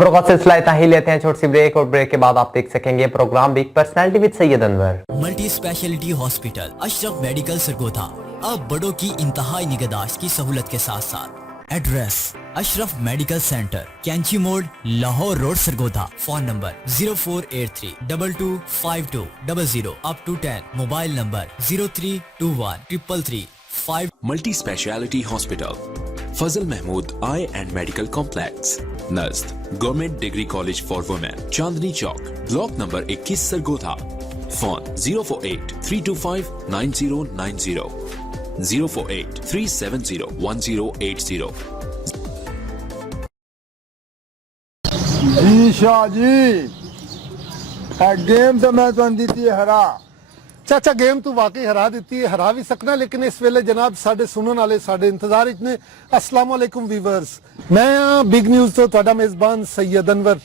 खबरों का सिलसिला इतना ही, लेते हैं छोटी सी ब्रेक और ब्रेक के बाद आप देख सकेंगे program big personality with Syed Anwar. Multi speciality hospital Ashraf medical Sargodha अब बड़ों की इंतहाई निगहदाश्त की सहूलत के साथ साथ। Address Ashraf medical centre, Kainchi Mor, Lahore road, Sargodha. Phone number 0483225200 up to 10। Mobile number 03213335। Multi speciality hospital Fazal Mahmood eye and medical complex नज़द government degree college for women, Chandni Chowk, block number 21, Sargodha. Phone 048-325-9090 048-370-1080। जी शाह जी, गेम तो मैं तुम दी हरा। चाचा गेम तू वाकई हरा दी है, हरा भी सकना, लेकिन इस वेले जनाब साडे सुनने वाले साडे इंतजार विच ने। अस्सलाम वालेकुम वीवर्स, मैं बिग न्यूज़ तो तुहाडा मेज़बान सैयद अनवर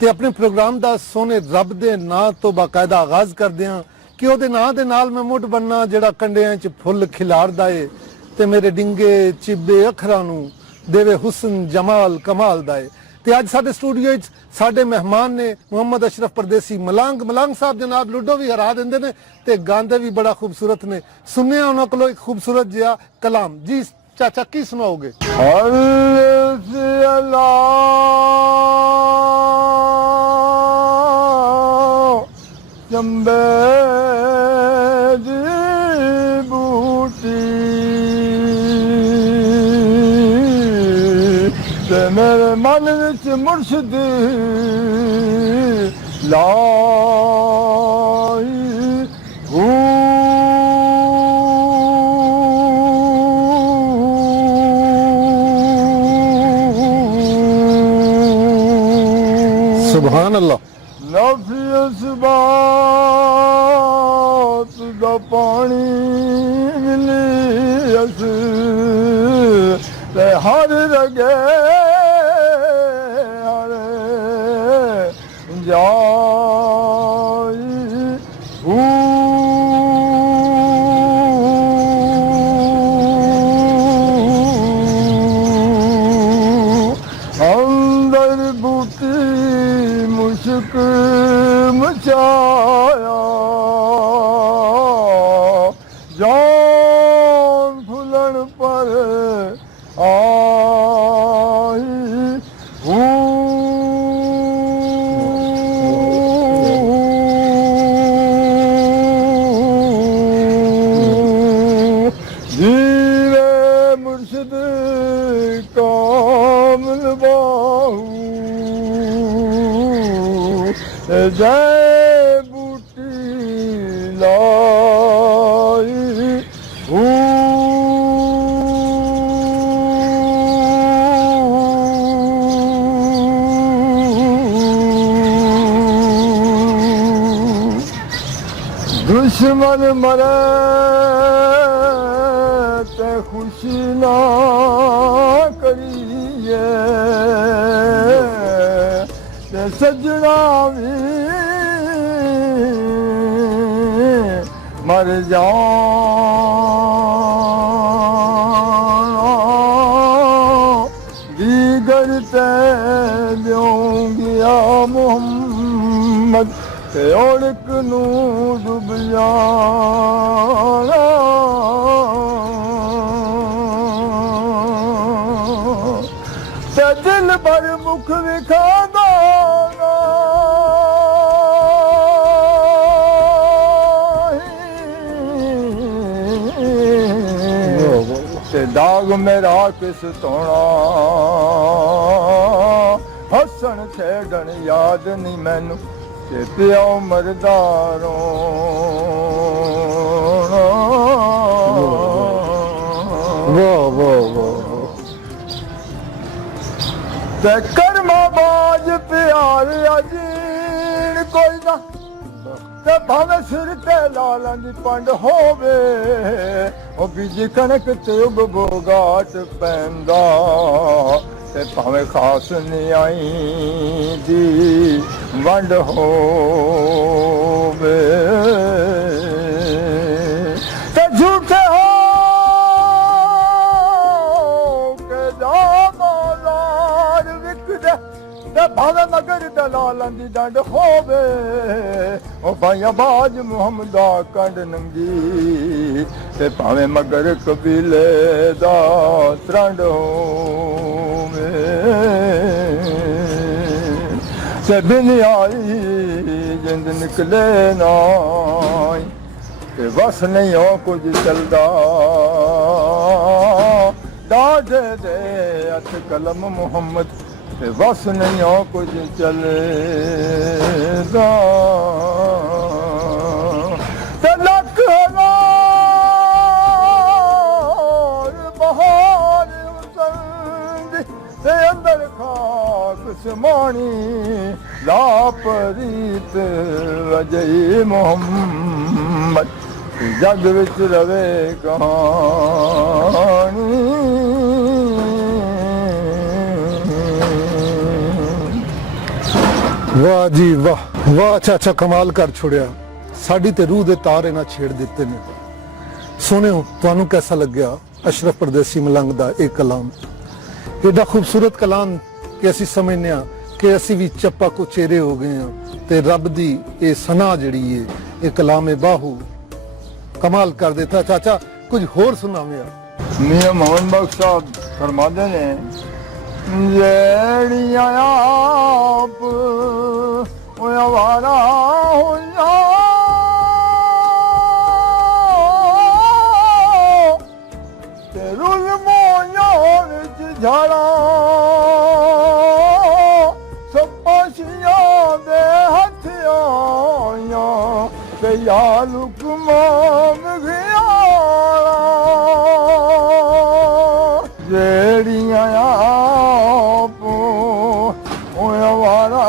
ते अपने प्रोग्राम दा सोने रब दे नां तो बाकायदा आगाज़ करदे हां कि ओहदे नां दे नाल मैं मुठ बनना जेड़ा कंडियां च फुੱਲ खिलारदा है ते मेरे डिंगे चिब्बे अखरां नूं देवे हुस्न जमाल कमाल दा है। ते अज साडे स्टूडियो च साडे मेहमान ने मोहम्मद अशरफ परदेसी मलांग साहब। जनाब लूडो भी हरा देंदे ने ते गांदे भी बड़ा खूबसूरत ने। सुनने उन्हां कोलों एक खूबसूरत जिहा कलाम। जी चाचा की सुनाओगे? चंबे दी बूटी ते मेरे मन विच मुर्शद लाई सुभान अल्लाह। नफियस बात दा पानी मिलियस ते हर रगे हर जाई अंदर बूटी मुश्क मचाया जान फुलन पर आई जीवे मुर्शद कामिल बाहू जय बूटी लाई दुश्मन मरे ते खुशी ना करिए ते सजना भी मर जान दीगर ते दूंगिया मोहम्मद ते औरक नू डुब जाना ते दिल भर मुख विखादा ते दाग मेरा किस तोड़ा हसन खेडन याद नहीं मैनू ते पिया मरदारों ते कर्मा बाज प्यार अजीन कोई ना ते भावे सिर ते लालां दी पंड होवे ओ बीजी कणक ते उगबो गाट पैंदा ते भावे खास न्याई दी वंड होवे ते झूठे हो के जा मौलार विकदे ਤੇ ਭਾਵੇਂ ਮਗਰ ਦਲਾਲਾਂ ਦੀ ਡੰਡ ਹੋਵੇ ਉਹ ਭਾਈਆ ਬਾਜ ਮੁਹੰਮਦਾ ਕੰਡ ਨੰਗੀ ਤੇ ਭਾਵੇਂ ਮਗਰ ਕਬੀਲੇ ਦਾ ਤਰੰਡ ਹੋਵੇ ਤੇ ਬਿਨ ਆਈ ਜਿੰਦ ਨਿਕਲੇ ਨਾ ਤੇ ਵਸ ਨਹੀਂ ਹੋ ਕੁਝ ਚੱਲਦਾ ਡਾਢੇ ਦੇ ਹੱਥ ਕਲਮ ਮੁਹੰਮਦ ਤੇ ਵਸ ਨਹੀਂ ਹੋ ਕੁਝ ਚੱਲਦਾ ਤੇ ਲੱਖ ਹਜ਼ਾਰ ਬਹਾਰ ਉਸੰਦ ਤੇ ਅੰਦਰ ਖਾਕ ਸਮਾਣੀ ਲਾਪਰੀਤ ਵਜਈ ਮੁਹੰਮਦ ਜਗ ਵਿੱਚ ਰਵੇ ਕਹਾਣੀ ਵਾਹ ਜੀ ਵਾਹ ਵਾਹ ਚਾਚਾ ਕਮਾਲ ਕਰ ਛੋੜਿਆ ਸਾਡੀ ਤੇ ਰੂਹ ਦੇ ਤਾਰ ਇਹਨਾਂ ਛੇੜ ਦਿੱਤੇ ਨੇ ਸੁਣਿਓ ਤੁਹਾਨੂੰ ਕਿਹਦਾ ਲੱਗਿਆ ਅਸ਼ਰਫ ਪਰਦੇਸੀ ਮਲੰਗ ਦਾ ਇਹ ਕਲਾਮ ਇਹਦਾ ਖੂਬਸੂਰਤ ਕਲਾਮ ਕਿ ਅਸੀਂ ਸਮਝਨੇ ਆ ਕਿ ਅਸੀਂ ਵੀ ਚੱਪਾ ਕੋ ਚਿਹਰੇ ਹੋ ਗਏ ਆ ਤੇ ਰੱਬ ਦੀ ਇਹ ਸਨਾ ਜਿਹੜੀ ਏ ਇਹ ਕਲਾਮੇ ਬਾਹੂ ਕਮਾਲ ਕਰ ਦਿੱਤਾ ਚਾਚਾ ਕੁਝ ਹੋਰ ਸੁਣਾਵੇਂ ਮੀਆਂ मोहम्मद बख्श साहब फरमाते ने ਜਿਹੜੀਆਂ ਆਪ ਉਹ ਆਵਾਰਾ ਹੋਈਆਂ ਤੇ ਰੁਲ ਮੋਈਆਂ ਵਿੱਚ ਝਾੜਾਂ ਸਪਾਸ਼ੀਆਂ ਦੇ ਹੱਥ ਆਈਆਂ ਤੇ ਯਾ ਲੁਕਮਾਨ ਗਿਆ ਜਿਹੜੀਆਂ ਆਪ ਉਹ ਆਵਾਰਾ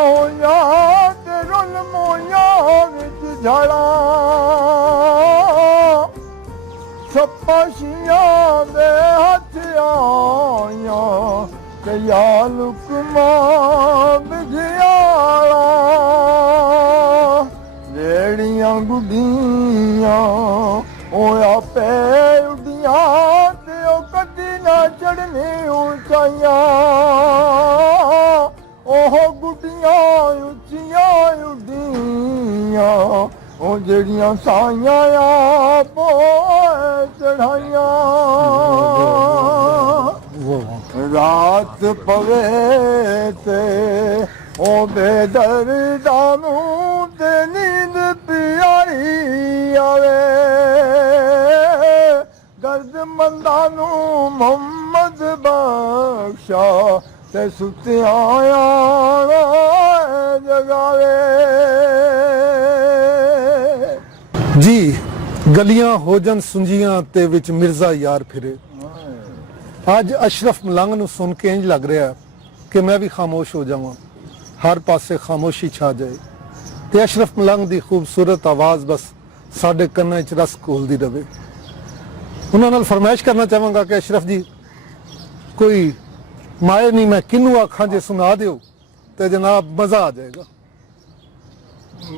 ਹੋਈਆਂ ਤੇ ਰੁਲ ਮੋਈਆਂ ਵਿੱਚ ਝਾੜਾਂ ਸਪਾਸ਼ੀਆਂ ਦੇ ਹੱਥ ਆਈਆਂ ਤੇ ਯਾ ਲੁਕਮਾਨ ਗਿਆ ਜਿਹੜੀਆਂ ਗੁੱਡੀਆਂ ਉਹ ਆਪੇ ਉੱਡੀਆਂ ਤੇ ਉਹ ਕਦੀ ਨਾ ਚੜ੍ਹਨੀ ਉਚਾਈਆਂ ਉਹ ਗੁੱਡੀਆਂ ਉੱਚੀਆਂ ਉੱਡੀਆਂ ਉਹ ਜਿਹੜੀਆਂ ਸਾਈਆਂ ਆਪੋ ਚੜਾਈਆਂ ਰਾਤ ਪਵੇ ਤੇ ਉਹ ਬੇਦਰਦਾਂ ਨੂੰ ਤੇ ਨੀਂਦ ਪਿਆਰੀ ਆਵੇ ਦਰਦਮੰਦਾਂ ਨੂੰ ਮੁਹੰਮਦ ਬਖਸ਼ਾ ਤੇ ਸੁੱਤਿਆਂ ਜਗਾਵੇ ਜੀ ਗਲੀਆਂ ਹੋ ਜਨ ਸੁੰਜੀਆਂ ਤੇ ਵਿੱਚ ਮਿਰਜ਼ਾ ਯਾਰ ਫਿਰੇ ਅੱਜ ਅਸ਼ਰਫ ਮਲੰਗ ਨੂੰ ਸੁਣ ਕੇ ਇੰਜ ਲੱਗ ਰਿਹਾ ਕਿ ਮੈਂ ਵੀ ਖਾਮੋਸ਼ ਹੋ ਜਾਵਾਂ ਹਰ ਪਾਸੇ ਖਾਮੋਸ਼ੀ ਛਾ ਜਾਏ ਤੇ ਅਸ਼ਰਫ ਮਲੰਗ ਦੀ ਖੂਬਸੂਰਤ ਆਵਾਜ਼ ਬਸ ਸਾਡੇ ਕੰਨਾਂ 'ਚ ਰਸ ਘੋਲਦੀ ਰਵੇ ਉਹਨਾਂ ਨਾਲ ਫਰਮਾਇਸ਼ ਕਰਨਾ ਚਾਹਾਂਗਾ ਕਿ ਅਸ਼ਰਫ ਜੀ ਕੋਈ ਮਾਏ ਨਹੀਂ ਮੈਂ ਕਿਹਨੂੰ ਆਖਾਂ ਜੇ ਸੁਣਾ ਦਿਓ ਤੇ ਜਨਾਬ ਮਜ਼ਾ ਆ ਜਾਏਗਾ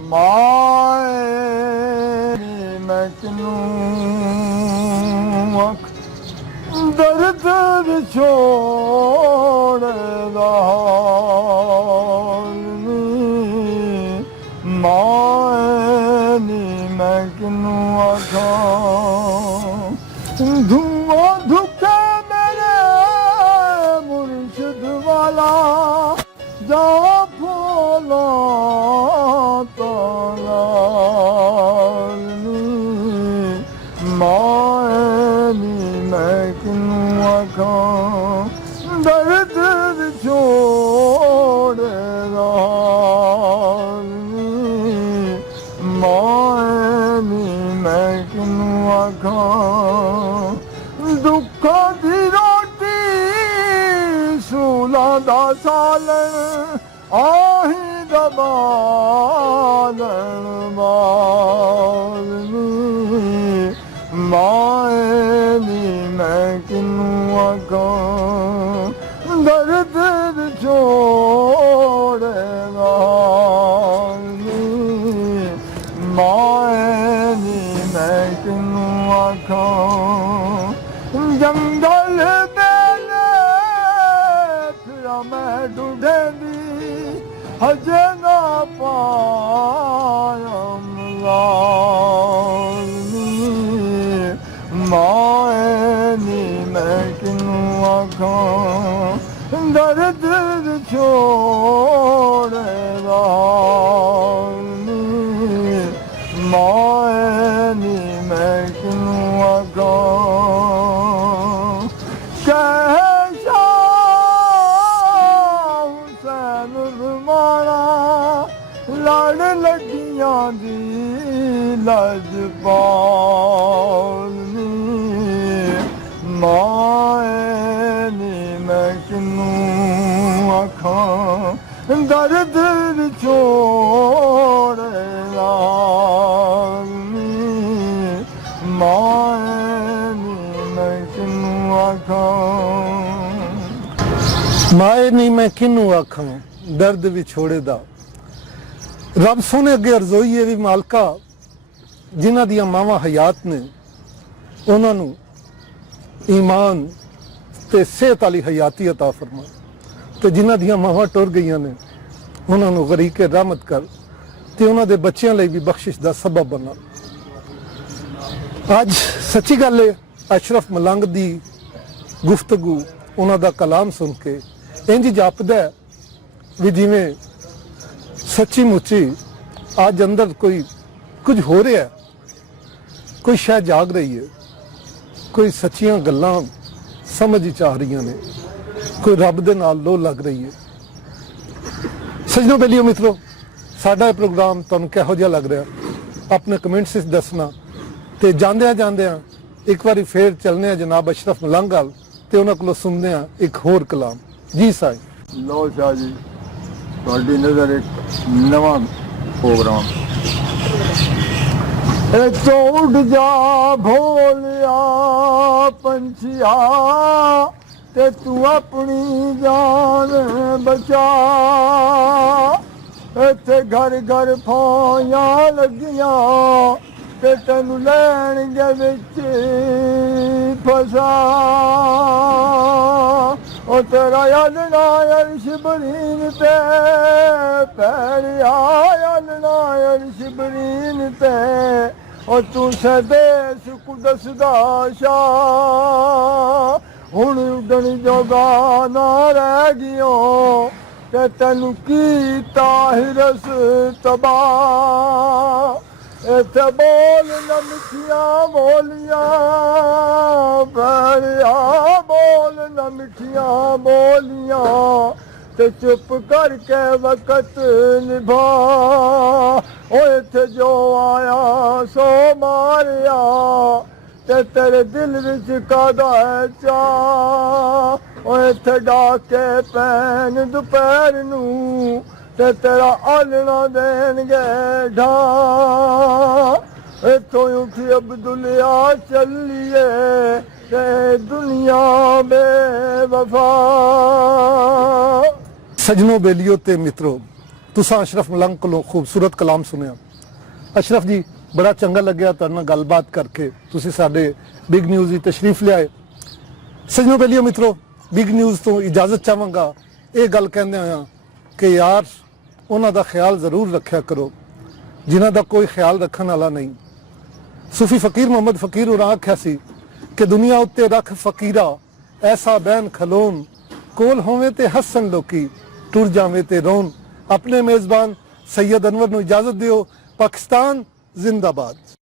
ਮਾਏ ਮੈਂ ਕਿਨੂੰ ਆਖ ਦਰਦ ਵਿਛੋੜਦਾ ਮਾਏ ਨੀ ਮੈਂ ਕਿਨੂੰ ਆਖਾਂ ਧੂਆਂ ਧੁੱਕੇ ਮੇਰੇ ਮੁਰਸ਼ਿਦ ਵਾਲਾ ਜਾ ਫੋਲਾ ਤਾਲਾ ਮਾਏ ਨੀ ਮੈਂ ਕਿਨੂੰ ਆਖਾਂ ਦਰਦ ਵਿਛੋੜਦਾ ਮਾਏ ਨੀ ਮੈਂ ਕਿਨੂੰ ਆਖਾਂ ਦੁੱਖਾਂ ਦੀ ਰੋਟੀ ਸੂਲਾਂ ਦਾ ਸਾਲਣ ਆਹੀ ਦਬਾਲਣ ਮਾਲਨੀ ਮਾਏ ਨੀ ਮੈਂ ਕਿਨੂੰ ਆਖਾਂ ਦਰਦ ਵਿਛੋੜਦਾ ਮਾਏ ਨੀ ਮੈਂ ਕਿਨੂੰ ਆਖਾਂ ਜੰਗਲ ਦੇ ਫਿਰਾਂ ਮੈਂ ਢੂੰਢਦੀ ਹਜੇ ਨਾ ਪਾਇਮ ਲਾਜ਼ਮੀ ਮਾਏ ਨੀ ਮੈਂ ਕਿਨੂੰ ਆਖਾਂ ਦਰਦ ਛੋੜੇ ਲਾਜ਼ਮੀ ਮਾਏ ਨੀ ਮੈਂ ਕਿਨੂੰ ਆਖਾਂ ਲੜ ਲੱਗੀਆਂ ਦੀ ਲਜਪਾਲਨੀ ਮਾਏ ਨੀ ਮੈਂ ਕਿਨੂੰ ਆਖਾਂ ਦਰਦ ਵਿਛੋੜੇ ਲਾਜ਼ਮੀ ਮਾਏ ਨੀ ਮੈਂ ਕਿਨੂੰ ਆਖਾਂ ਮਾਏ ਨਹੀਂ ਮੈਂ ਕਿਹਨੂੰ ਆਖਾਂ ਦਰਦ ਵਿਛੋੜੇ ਦਾ। ਰੱਬ ਸੋਹਣੇ ਅੱਗੇ ਅਰਜ਼ੋਈ ਹੈ ਵੀ ਮਾਲਕਾ ਜਿਨ੍ਹਾਂ ਦੀਆਂ ਮਾਵਾਂ ਹਯਾਤ ਨੇ ਉਹਨਾਂ ਨੂੰ ਈਮਾਨ ਤੇ ਸਿਹਤ ਵਾਲੀ ਹਯਾਤੀ ਅਤਾ ਫਰਮਾ ਤੇ ਜਿਨ੍ਹਾਂ ਦੀਆਂ ਮਾਵਾਂ ਟੁਰ ਗਈਆਂ ਨੇ ਉਹਨਾਂ ਨੂੰ ਗਰੀਕੇ ਰਹਿਮਤ ਕਰ ਤੇ ਉਹਨਾਂ ਦੇ ਬੱਚਿਆਂ ਲਈ ਵੀ ਬਖਸ਼ਿਸ਼ ਦਾ ਸਬਬ ਬਣਾ। ਅੱਜ ਸੱਚੀ ਗੱਲ ਹੈ ਅਸ਼ਰਫ ਮਲੰਗ ਦੀ ਗੁਫ਼ਤਗੂ ਉਹਨਾਂ ਦਾ ਕਲਾਮ ਸੁਣ ਕੇ ਇੰਜ ਜਾਪਦਾ ਹੈ ਵੀ ਜਿਵੇਂ ਸੱਚੀ ਮੁੱਚੀ ਅੱਜ ਅੰਦਰ ਕੋਈ ਕੁਝ ਹੋ ਰਿਹਾ, ਕੋਈ ਸ਼ਾਇਦ ਜਾਗ ਰਹੀ ਹੈ, ਕੋਈ ਸੱਚੀਆਂ ਗੱਲਾਂ ਸਮਝ ਚ ਆ ਰਹੀਆਂ ਨੇ, ਕੋਈ ਰੱਬ ਦੇ ਨਾਲ ਲੋਹ ਲੱਗ ਰਹੀ ਹੈ। ਸਜਣੋ ਬੇਲੀਓ ਮਿੱਤਰੋ, ਸਾਡਾ ਇਹ ਪ੍ਰੋਗਰਾਮ ਤੁਹਾਨੂੰ ਕਿਹੋ ਜਿਹਾ ਲੱਗ ਰਿਹਾ ਆਪਣੇ ਕਮੈਂਟਸ ਵਿੱਚ ਦੱਸਣਾ ਤੇ ਜਾਂਦਿਆਂ ਇੱਕ ਵਾਰੀ ਫੇਰ ਚੱਲਨੇ ਆ ਜਨਾਬ ਅਸ਼ਰਫ ਮਲੰਗ ਵੱਲ ਤੇ ਉਹਨਾਂ ਕੋਲੋਂ ਸੁਣਦੇ ਆ ਇੱਕ ਹੋਰ ਕਲਾਮ। ਜੀ ਸਾਈਂ। ਲੋ ਸ਼ਾਹ ਜੀ, ਤੁਹਾਡੀ ਨਜ਼ਰ ਇੱਕ ਨਵਾਂ ਪ੍ਰੋਗਰਾਮ। ਇੱਥੋਂ ਉੱਡ ਜਾ ਭੋਲਿਆ ਪੰਛੀਆ ਤੇ ਤੂੰ ਆਪਣੀ ਜਾਨ ਬਚਾ। ਇੱਥੇ ਘਰ ਘਰ ਫੌਜਾਂ ਲੱਗੀਆਂ ਤੇ ਤੈਨੂੰ ਲੈਣਗੇ ਵਿੱਚ ਫਸਾ। ਉਹ ਤੇਰਾ ਯਾਲਣਾ ਅਰਸ਼ ਬਰੀਨ ਤੇ ਪੈਰਿਆ ਯਾਲਣਾ ਅਰਸ਼ ਬਰੀਨ ਤੇ। ਉਹ ਤੂੰ ਸਦੇਸ ਕੁਦਸ ਦਾ ਸ਼ਾਹ ਹੁਣ ਉੱਡਣ ਜੋਗਾ ਨਾ ਰਹਿ ਗਿਓ ਤੇ ਤੈਨੂੰ ਕੀਤਾ ਹਿਰਸ ਤਬਾਹ। ਇੱਥੇ ਬੋਲ ਨਾ ਮਿੱਠੀਆਂ ਬੋਲੀਆਂ ਪੈਰਿਆ ਬੋਲ ਨਾ ਮਿੱਠੀਆਂ ਬੋਲੀਆਂ ਤੇ ਚੁੱਪ ਕਰਕੇ ਵਕਤ ਨਿਭਾ। ਓਏ ਇੱਥੇ ਜੋ ਆਇਆ ਸੋ ਮਾਰਿਆ ਤੇ ਤੇਰੇ ਦਿਲ ਵਿੱਚ ਕਾਹਦਾ ਹੈ ਚਾਅ। ਓਏ ਇੱਥੇ ਡਾਕੇ ਪੈਣ ਦੁਪਹਿਰ ਨੂੰ ਤੇ ਤੇਰਾ ਆਲਣਾ ਦੇਣਗੇ ਢਾਹ। ਇੱਥੋਂ ਉੱਠੀ ਅਬਦੁੱਲਿਆ ਚੱਲੀਏ ਤੇ ਦੁਨੀਆ ਬੇਵਫਾ। ਸਜਣੋ ਬੇਲੀਓ ਤੇ ਮਿੱਤਰੋ, ਤੁਸੀਂ ਅਸ਼ਰਫ ਮਲੰਗ ਕੋਲੋਂ ਖੂਬਸੂਰਤ ਕਲਾਮ ਸੁਣਿਆ। ਅਸ਼ਰਫ ਜੀ, ਬੜਾ ਚੰਗਾ ਲੱਗਿਆ ਤੁਹਾਡੇ ਨਾਲ ਗੱਲਬਾਤ ਕਰਕੇ। ਤੁਸੀਂ ਸਾਡੇ ਬਿਗ ਨਿਊਜ਼ ਦੀ ਤਸ਼ਰੀਫ ਲਿਆਏ। ਸਜਣੋ ਬੇਲੀਓ ਮਿੱਤਰੋ, ਬਿਗ ਨਿਊਜ਼ ਤੋਂ ਇਜਾਜ਼ਤ ਚਾਹਾਂਗਾ ਇਹ ਗੱਲ ਕਹਿੰਦੇ ਹੋਇਆ ਕਿ ਯਾਰ ਉਹਨਾਂ ਦਾ ਖਿਆਲ ਜ਼ਰੂਰ ਰੱਖਿਆ ਕਰੋ ਜਿਨ੍ਹਾਂ ਦਾ ਕੋਈ ਖਿਆਲ ਰੱਖਣ ਵਾਲਾ ਨਹੀਂ। ਸੂਫੀ ਫਕੀਰ ਮੁਹੰਮਦ ਫਕੀਰ ਹੋਰਾਂ ਆਖਿਆ ਸੀ ਕਿ ਦੁਨੀਆ ਉੱਤੇ ਰੱਖ ਫਕੀਰਾ ਐਸਾ ਬੈਨ ਖਲੋਨ ਕੋਲ ਹੋਵੇ ਤੇ ਹੱਸਣ ਲੋਕੀ ਟੁਰ ਜਾਵੇ ਤੇ ਰੋਣ। ਆਪਣੇ ਮੇਜ਼ਬਾਨ ਸੈयद अनवर ਨੂੰ ਇਜਾਜ਼ਤ ਦਿਓ। ਪਾਕਿਸਤਾਨ ਜ਼ਿੰਦਾਬਾਦ।